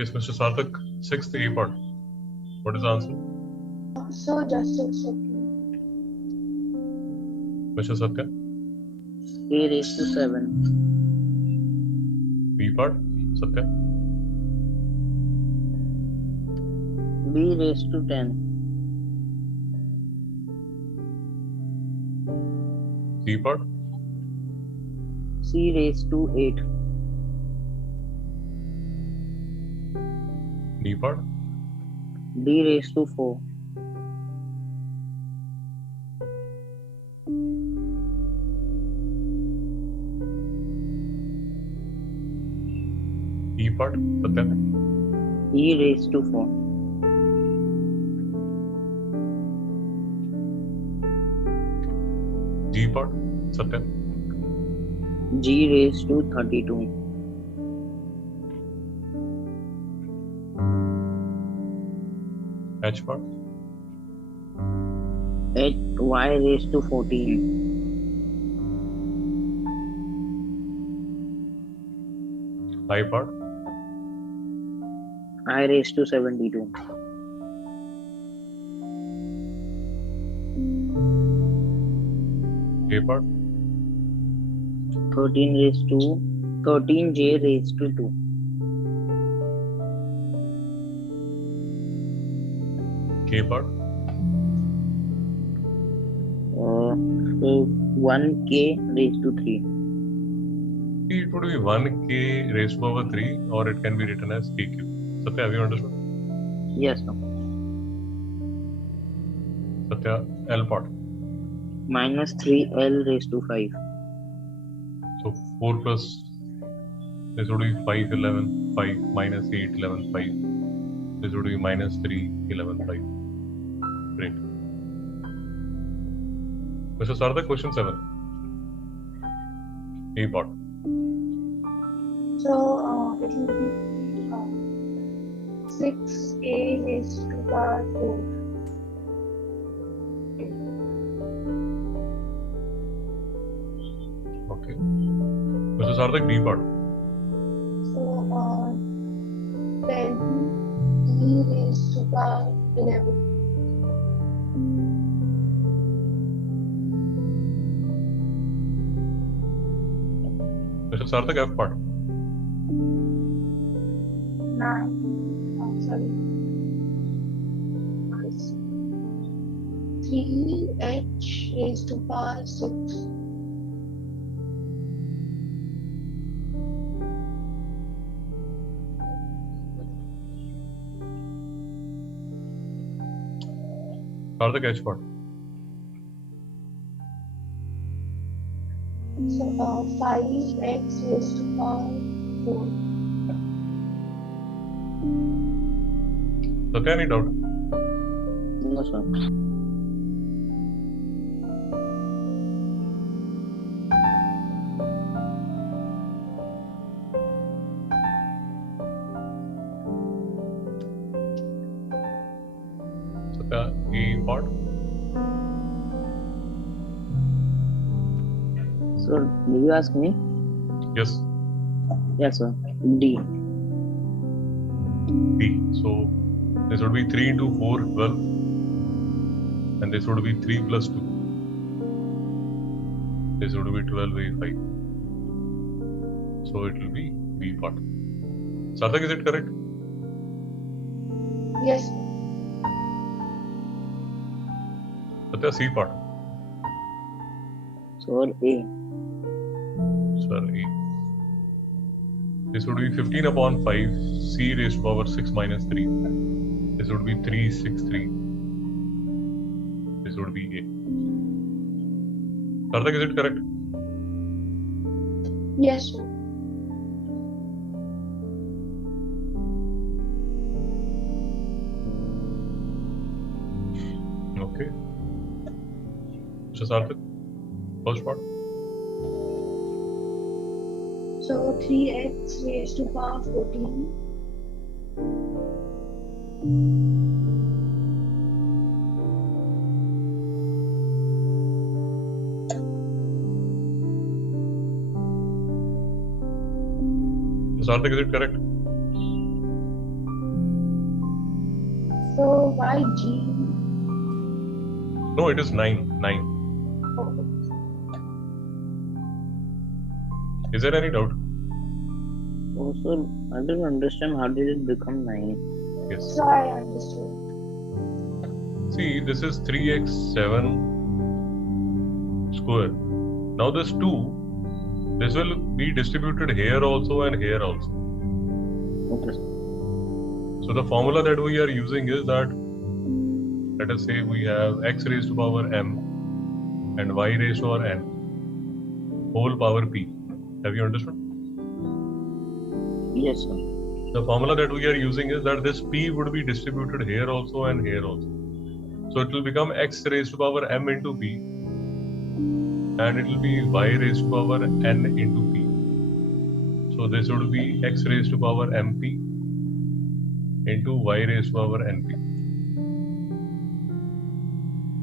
Yes, Mr. Sarthak, sixth A part. What is the answer? So just a second. Mr. Satya, A raised to 7. B part. Satya, B raised to 10. C part. C raised to 8. D part. D raised to 4. E part. Satya, E raised to 4. G part. Satya, G raised to 32. H part. H Y raised to 14. I part. I raised to 72. J part. 13J raised to 2. K part. So 1K raised to 3. It would be 1K raised to power 3, or it can be written as KQ. Satya, have you understood? Yes, sir. Satya, L part. Minus 3L raised to 5. So 4 plus, this would be 5, 11, 5, minus 8, 11, 5. This would be minus 3, 11, 5. Great. Mr. Sarthak, question 7. A part. So it will be 6A raised to power 4. Okay. Mr. Sarthak, B part. So 10E raised to power 11. Mr. Sarthak, F part. 3H raised to power 6. Sarthak, H part. So 5X raised to power 4. Satya, any doubt? No, sir. Satya, E part. Sir, did you ask me? Yes, Yes, sir. D. D. So this would be 3 into 4, 12. And this would be 3 plus 2. This would be 12 by 5. So it will be B part. Sarthak, is it correct? Yes. Satya, C part. Sir, A. Sir, E. This would be 15 upon 5, C raised to power 6 minus 3. This would be 363. This would be A. Sarthak, is it correct? Yes, sir. Okay. Mr. Sarthak, first part. So 3X raised to power 14. Mr. Sarthak, is it correct? So why G? No, it is 9. 9. Oh, Is there any doubt? Oh, sir, I didn't understand how did it become 9. Yes. so I understood. See, this is 3x 7 square. Now this 2, this will be distributed here also and here also. Okay, sir. So the formula that we are using is that, let us say we have x raised to power m and y raised to power n whole power p. Have you understood? Yes, sir. The formula that we are using is that this p would be distributed here also and here also. So it will become x raised to power m into p, and it will be y raised to power n into p. So this would be x raised to power mp into y raised to power np.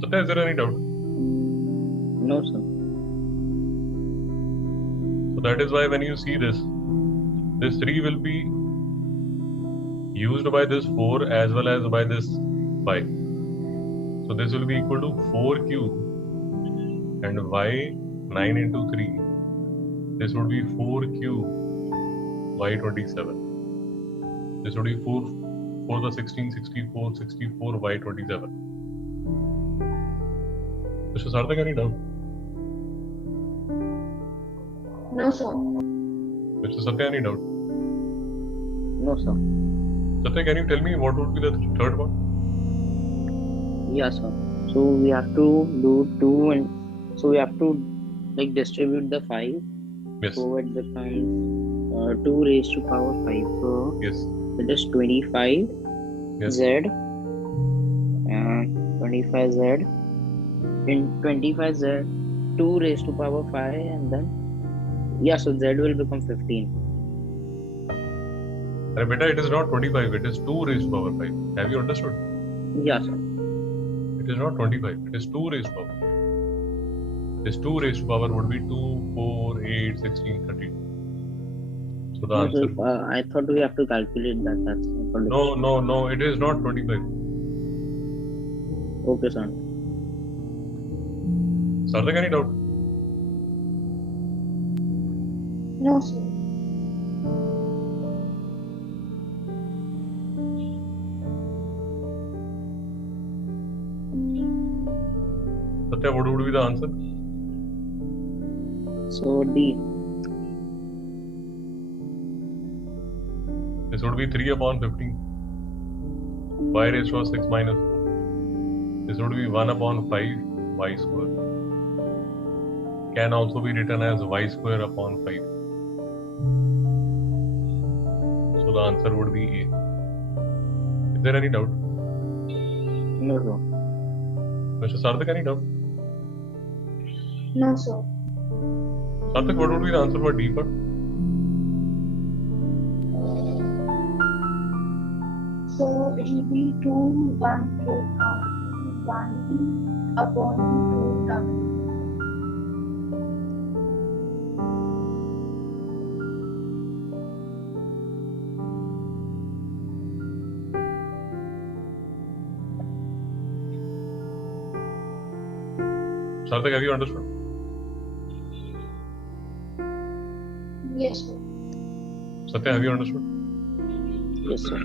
Satya, is there any doubt? No, sir. So that is why when you see this 3 will be used by this 4 as well as by this 5. So this will be equal to 4 cube and y 9 into 3. This would be 4 cube y 27. This would be 4 the 16, 64, 64 y 27. Mr. Sarthak, any doubt? No, sir. Mr. Satya, any doubt? No, sir. Satya, can you tell me what would be the third one? Yeah, sir. So we have to do 2 and so we have to like distribute the 5. Yes. So it becomes 2 raised to power 5. So Yes. it is 25 Yes. z and 25 z in 25 z 2 raised to power 5 and then so z will become 15. Beta, it is not 25, it is 2 raised to power 5. Have you understood? Yeah, sir. It is not 25, it is 2 raised to power 5. This 2 raised to power would be 2, 4, 8, 16, 32. So the answer... I thought we have to calculate that. That's No, it is not 25. Okay, sir. Sarthak, any doubt? No, sir. Satya, what would be the answer? So D. This would be 3 upon 15. Y raised to 6 minus 4. This would be 1 upon 5 y square. Can also be written as y square upon 5. So the answer would be A. Is there any doubt? No, sir. Mr. Sarthak, any doubt? No, sir. Sarthak, what would be the answer for D part? So it will be 2 1 upon 2 Sarthak, have you understood? Yes, sir. Satya, have you understood? Yes, sir.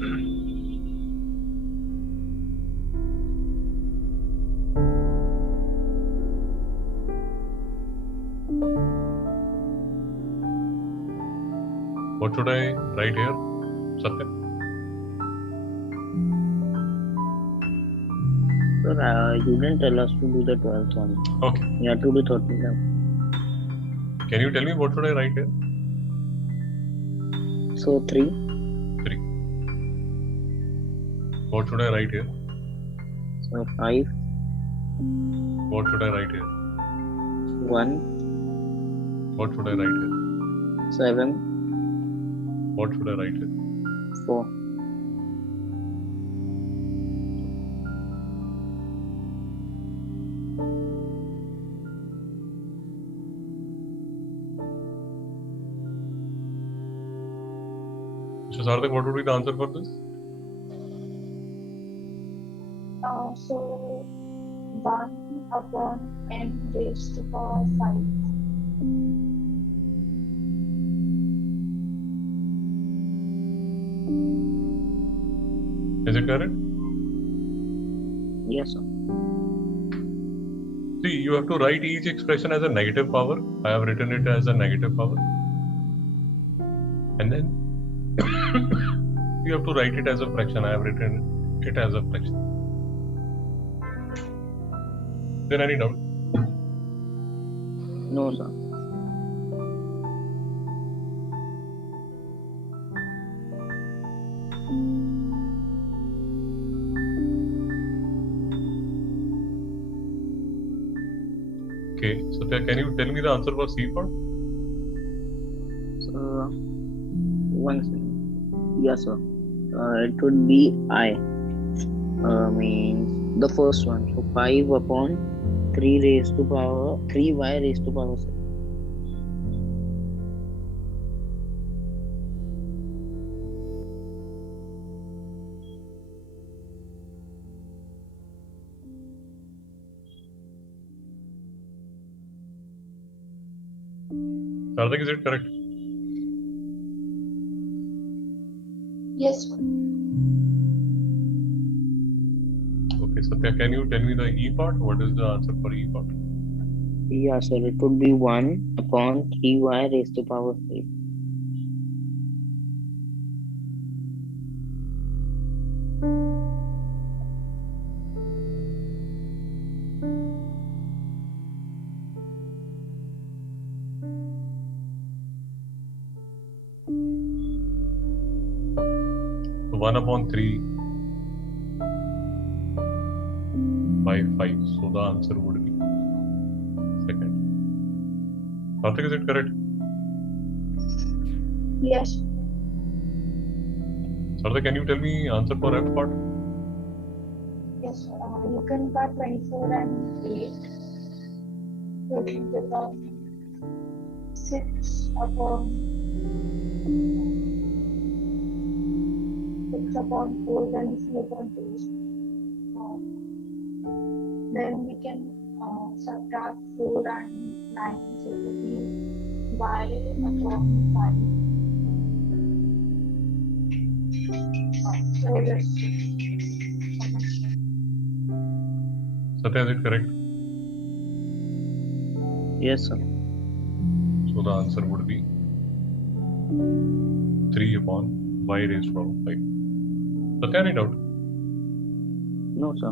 What should I write here? Satya? Sir, you didn't tell us to do the 12th one. Okay. You have to do 13th. Can you tell me what should I write here? So 3. 3. What should I write here? So 5. What should I write here? 1. What should I write here? 7. What should I write here? 4. Mr. Sarthak, what would be the answer for this? So 1 upon n raised to power 5. Is it correct? Yes, sir. See, you have to write each expression as a negative power. I have written it as a negative power. And then you have to write it as a fraction. I have written it as a fraction. Is there any doubt? No, sir. Okay, Satya, can you tell me the answer for C part? One second. Yes, sir. It would be I. Means the first one. So 5 upon 3 raised to power 3y raised to power 6. Karthik, is it correct? Yes, sir. Okay, Satya, can you tell me the E part? What is the answer for E part? Yeah, sir. It would be 1 upon 3y raised to power 3. So 1 upon 3 by 5. So the answer would be second. Karthik, is it correct? Yes. Sarda, can you tell me answer for F part? Yes. You can part 24 and 8. So it will become 6 upon 4, then 3 upon 2. Then we can subtract 4 and 9. So it will be y upon 5. So yes. Satya, is it correct? Yes, sir. So the answer would be 3 upon y raised to power 5. Satya, any doubt? No, sir.